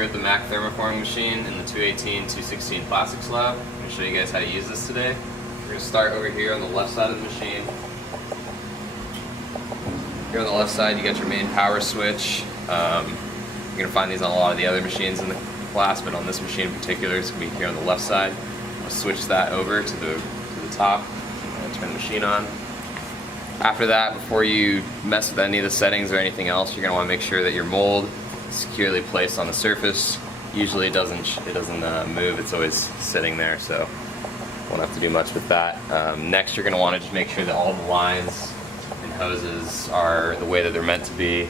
here at the Mac Thermoforming machine in the 218-216 plastics lab. I'm going to show you guys how to use this today. We're going to start over here on the left side of the machine. Here on the left side you got your main power switch. You're going to find these on a lot of the other machines in the class, but on this machine in particular it's going to be here on the left side. I'll switch that over to the top and turn the machine on. After that, before you mess with any of the settings or anything else, you're going to want to make sure that your mold is securely placed on the surface. Usually it doesn't move, it's always sitting there, so won't have to do much with that. Next, you're going to want to just make sure that all the lines and hoses are the way that they're meant to be.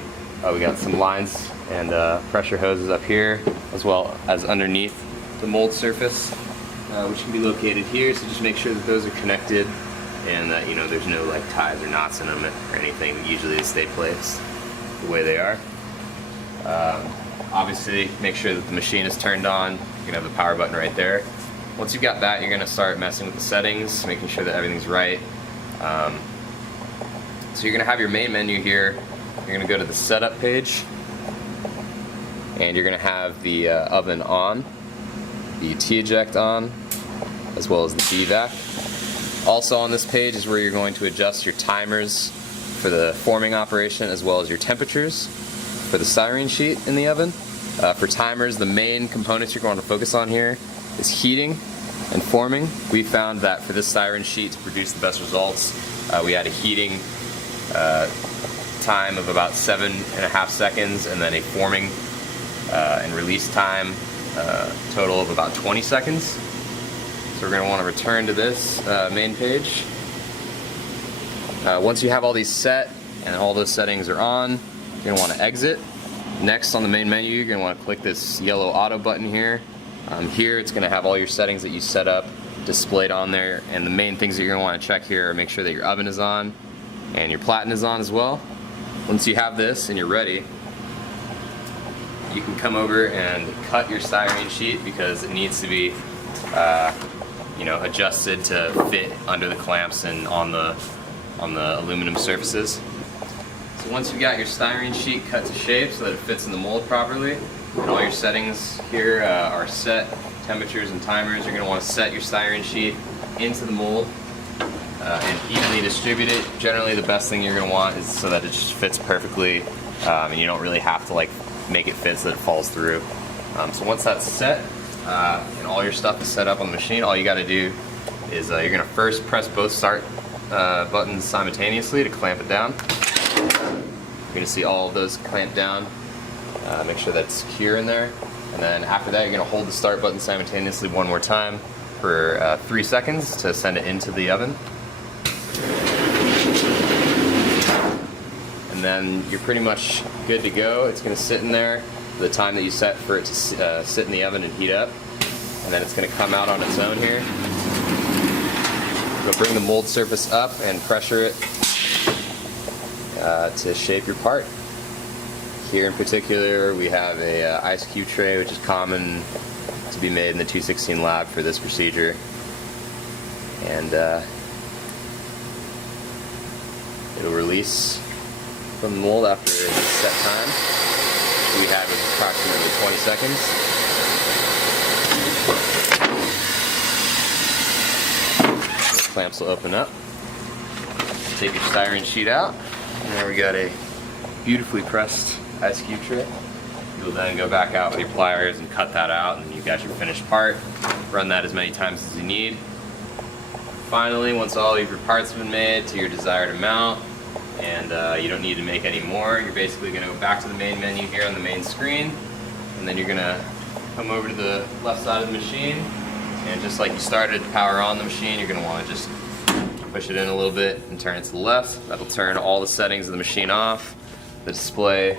We got some lines and pressure hoses up here, as well as underneath the mold surface, which can be located here, so just make sure that those are connected and that there's no like ties or knots in them or anything. Usually they stay placed the way they are. Obviously make sure that the machine is turned on. You're going to have the power button right there. Once you've got that, you're going to start messing with the settings, making sure that everything's right. So you're going to have your main menu here. You're going to go to the setup page and you're going to have the oven on, the T-eject on, as well as the D-vac. Also on this page is where you're going to adjust your timers for the forming operation, as well as your temperatures for the styrene sheet in the oven. For timers, the main components you're going to focus on here is heating and forming. We found that for this styrene sheet to produce the best results, we had a heating time of about 7.5 seconds, and then a forming and release time total of about 20 seconds. So we're going to want to return to this main page. Once you have all these set and all those settings are on, you're going to want to exit. Next on the main menu, you're going to want to click this yellow auto button here. Here it's going to have all your settings that you set up displayed on there, and the main things that you're going to want to check here are make sure that your oven is on and your platen is on as well. Once you have this and you're ready, you can come over and cut your styrene sheet because it needs to be adjusted to fit under the clamps and on the aluminum surfaces. So once you've got your styrene sheet cut to shape so that it fits in the mold properly, and all your settings here are set, temperatures and timers, you're going to want to set your styrene sheet into the mold and evenly distribute it. Generally the best thing you're going to want is so that it just fits perfectly, and you don't really have to make it fit so that it falls through. So once that's set, and all your stuff is set up on the machine, all you got to do is you're going to first press both start buttons simultaneously to clamp it down. You're going to see all of those clamped down. Make sure that's secure in there. And then after that, you're going to hold the start button simultaneously one more time for 3 seconds to send it into the oven. And then you're pretty much good to go. It's going to sit in there the time that you set for it to sit in the oven and heat up, and then it's going to come out on its own here. You'll bring the mold surface up and pressure it to shape your part. Here in particular we have a ice cube tray, which is common to be made in the 216 lab for this procedure, and it'll release from the mold after a set time. We have approximately 20 seconds. The clamps will open up. Take your styrene sheet out, and there we got a beautifully pressed ice cube tray. You'll then go back out with your pliers and cut that out, and you've got your finished part. Run that as many times as you need. Finally, once all of your parts have been made to your desired amount, and you don't need to make any more, you're basically going to go back to the main menu here on the main screen, and then you're going to come over to the left side of the machine, and just like you started, power on the machine, you're going to want to just push it in a little bit and turn it to the left. That'll turn all the settings of the machine off. The display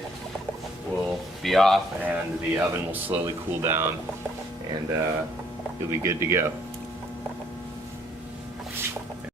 will be off and the oven will slowly cool down, and you'll be good to go.